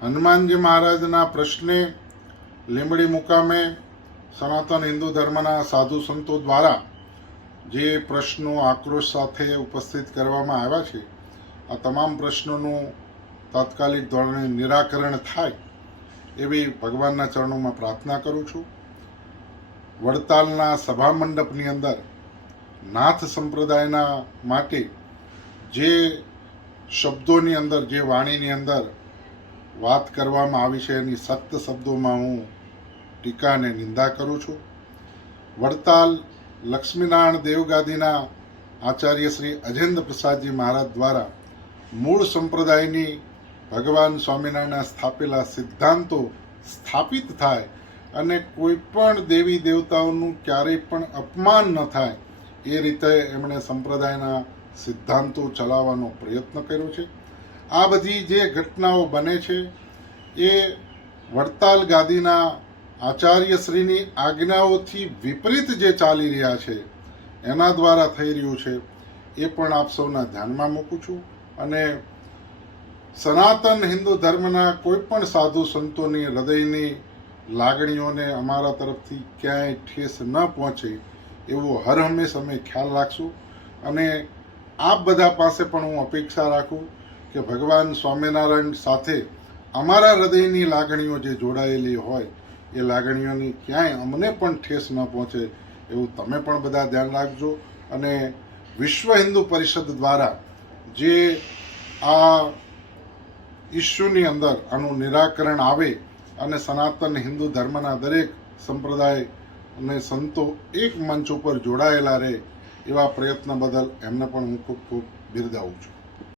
હનુમાનજી મહારાજના પ્રશ્ને લીંબડી મુકામે સનાતન હિન્દુ ધર્મના સાધુ સંતો દ્વારા જે પ્રશ્નો આક્રોશ સાથે ઉપસ્થિત કરવામાં આવ્યા છે, આ તમામ પ્રશ્નોનું તાત્કાલિક ધોરણે નિરાકરણ થાય એવી ભગવાનના ચરણોમાં પ્રાર્થના કરું છું. વડતાલના સભા મંડપની અંદર નાથ સંપ્રદાયના માટે જે શબ્દોની અંદર, જે વાણીની અંદર વાત કરવામાં આવી છે, એની સખ્ત શબ્દોમાં હું ટીકા અને નિંદા કરું છું. વડતાલ લક્ષ્મીનારાયણ દેવગાદીના આચાર્ય શ્રી અજેન્દ્ર પ્રસાદજી મહારાજ દ્વારા મૂળ સંપ્રદાયની ભગવાન સ્વામિનારાયણના સ્થાપેલા સિદ્ધાંતો સ્થાપિત થાય અને કોઈ પણ દેવી દેવતાઓનું ક્યારેય પણ અપમાન ન થાય, એ રીતે એમણે સંપ્રદાયના સિદ્ધાંતો ચલાવવાનો પ્રયત્ન કર્યો છે. આ બધી જે ઘટનાઓ બને છે, એ વડતાલ ગાદીના આચાર્યશ્રીની આજ્ઞાઓથી વિપરીત જે ચાલી રહ્યા છે, એના દ્વારા થઈ રહ્યું છે, એ પણ આપ સૌના ધ્યાનમાં મૂકું છું. અને સનાતન હિન્દુ ધર્મના કોઈ પણ સાધુ સંતોની હૃદયની લાગણીઓને અમારા તરફથી ક્યાંય ઠેસ ન પહોંચે, એવો હર હંમેશ અમે ખ્યાલ રાખશું. અને આપ બધા પાસે પણ હું અપેક્ષા રાખું કે ભગવાન સ્વામિનારાયણ સાથે અમારા હૃદયની લાગણીઓ જે જોડાયેલી હોય, એ લાગણીઓની ક્યાંય અમને પણ ઠેસ ન પહોંચે એવું તમે પણ બધા ધ્યાન રાખજો. અને વિશ્વ હિન્દુ પરિષદ દ્વારા જે આ ઇસ્યુની અંદર આનું નિરાકરણ આવે અને સનાતન હિન્દુ ધર્મના દરેક સંપ્રદાય અને સંતો એક મંચ ઉપર જોડાયેલા રહે એવા પ્રયત્ન બદલ એમને પણ હું ખૂબ ખૂબ બિરદાવું છું.